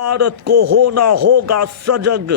भारत को होना होगा सजग।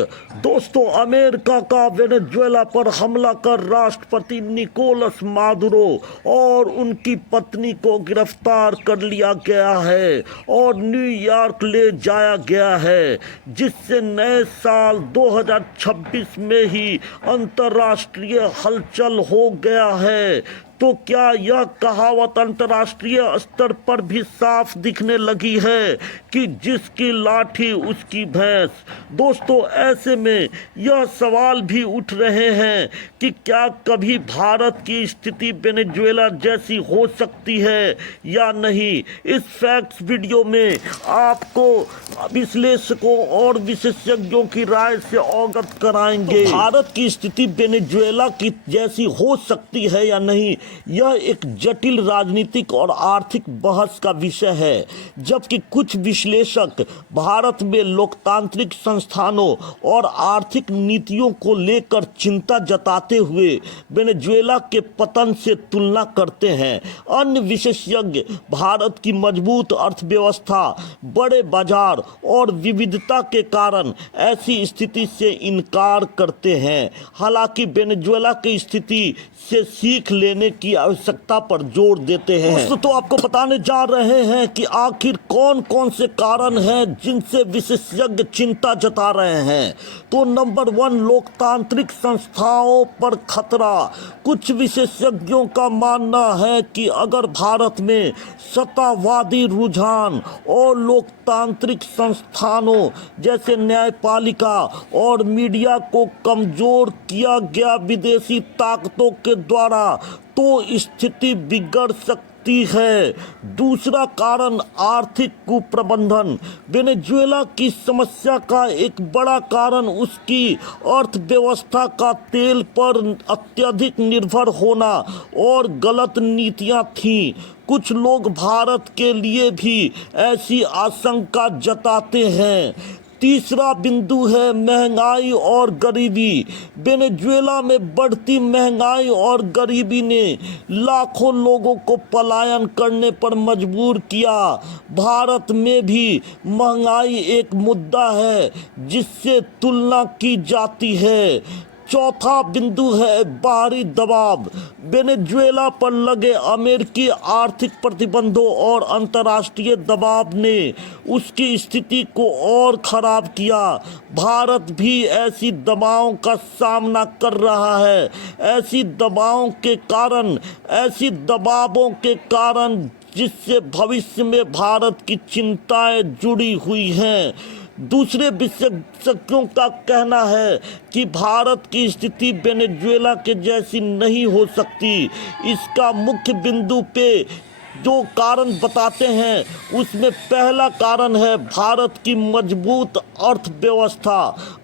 दोस्तों, अमेरिका का वेनेजुएला पर हमला कर राष्ट्रपति निकोलस मादुरो और उनकी पत्नी को गिरफ्तार कर लिया गया है और न्यूयॉर्क ले जाया गया है, जिससे नए साल 2026 में ही अंतर्राष्ट्रीय हलचल हो गया है। तो क्या यह कहावत अंतर्राष्ट्रीय स्तर पर भी साफ दिखने लगी है कि जिसकी लाठी उसकी भैंस। दोस्तों, ऐसे में यह सवाल भी उठ रहे हैं कि क्या कभी भारत की स्थिति वेनेजुएला जैसी हो सकती है या नहीं। इस फैक्ट्स वीडियो में आपको विश्लेषकों और विशेषज्ञों की राय से अवगत कराएंगे। भारत की स्थिति वेनेजुएला की जैसी हो सकती है या नहीं, यह एक जटिल राजनीतिक और आर्थिक बहस का विषय है। जबकि कुछ विश्लेषक भारत में लोकतांत्रिक संस्थानों और आर्थिक नीतियों को लेकर चिंता जताते हुए वेनेजुएला के पतन से तुलना करते हैं। अन्य विशेषज्ञ भारत की मजबूत अर्थव्यवस्था, बड़े बाजार और विविधता के कारण ऐसी स्थिति से इनकार करते हैं। हालांकि वेनेजुएला की स्थिति से सीख लेने की आवश्यकता पर जोर देते हैं। तो आपको बताने जा रहे हैं कि आखिर कौन कौन से कारण हैं जिनसे विशेषज्ञ चिंता जता रहे हैं। तो नंबर 1, लोकतांत्रिक संस्थाओं पर खतरा। कुछ विशेषज्ञों का मानना है कि अगर भारत में सत्तावादी रुझान और लोकतांत्रिक संस्थानों जैसे न्यायपालिका और मीडिया को कमजोर किया गया विदेशी ताकतों के द्वारा, तो स्थिति बिगड़ सकती है। दूसरा कारण, आर्थिक कुप्रबंधन। वेनेजुएला की समस्या का एक बड़ा कारण उसकी अर्थव्यवस्था का तेल पर अत्यधिक निर्भर होना और गलत नीतियां थीं। कुछ लोग भारत के लिए भी ऐसी आशंका जताते हैं। तीसरा बिंदु है महंगाई और गरीबी। वेनेजुएला में बढ़ती महंगाई और गरीबी ने लाखों लोगों को पलायन करने पर मजबूर किया। भारत में भी महंगाई एक मुद्दा है जिससे तुलना की जाती है। चौथा बिंदु है बाहरी दबाव। वेनेजुएला पर लगे अमेरिकी आर्थिक प्रतिबंधों और अंतर्राष्ट्रीय दबाव ने उसकी स्थिति को और खराब किया। भारत भी ऐसी दबावों का सामना कर रहा है। ऐसी दबावों के कारण जिससे भविष्य में भारत की चिंताएं जुड़ी हुई हैं। दूसरे विशेषज्ञों का कहना है कि भारत की स्थिति वेनेजुएला के जैसी नहीं हो सकती। इसका मुख्य बिंदु पे जो कारण बताते हैं उसमें पहला कारण है भारत की मजबूत अर्थव्यवस्था।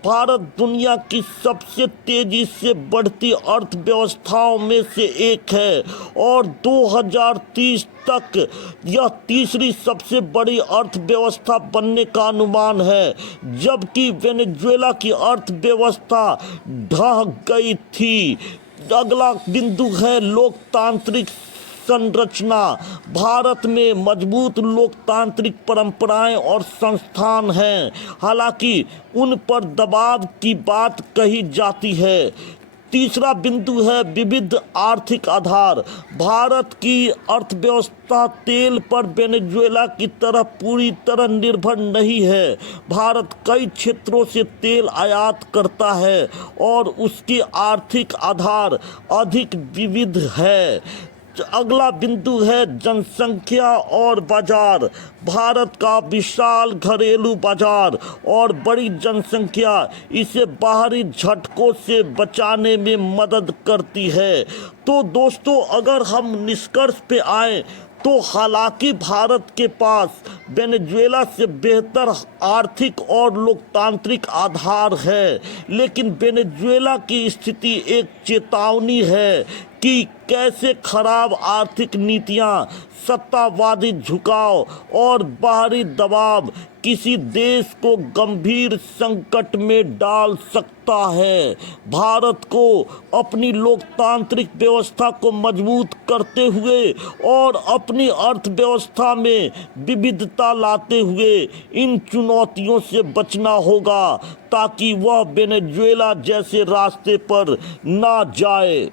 भारत दुनिया की सबसे तेजी से बढ़ती अर्थव्यवस्थाओं में से एक है और 2030 तक यह तीसरी सबसे बड़ी अर्थव्यवस्था बनने का अनुमान है, जबकि वेनेजुएला की अर्थव्यवस्था ढह गई थी। अगला बिंदु है लोकतांत्रिक संरचना। भारत में मजबूत लोकतांत्रिक परंपराएं और संस्थान हैं, हालांकि उन पर दबाव की बात कही जाती है। तीसरा बिंदु है विविध आर्थिक आधार। भारत की अर्थव्यवस्था तेल पर वेनेजुएला की तरह पूरी तरह निर्भर नहीं है। भारत कई क्षेत्रों से तेल आयात करता है और उसके आर्थिक आधार अधिक विविध है। अगला बिंदु है जनसंख्या और बाजार। भारत का विशाल घरेलू बाजार और बड़ी जनसंख्या इसे बाहरी झटकों से बचाने में मदद करती है। तो दोस्तों, अगर हम निष्कर्ष पे आए तो हालांकि भारत के पास वेनेजुएला से बेहतर आर्थिक और लोकतांत्रिक आधार है, लेकिन वेनेजुएला की स्थिति एक चेतावनी है कि कैसे खराब आर्थिक नीतियां, सत्तावादी झुकाव और बाहरी दबाव किसी देश को गंभीर संकट में डाल सकता है। भारत को अपनी लोकतांत्रिक व्यवस्था को मजबूत करते हुए और अपनी अर्थव्यवस्था में विविधता लाते हुए इन चुनौतियों से बचना होगा ताकि वह वेनेजुएला जैसे रास्ते पर ना जाए।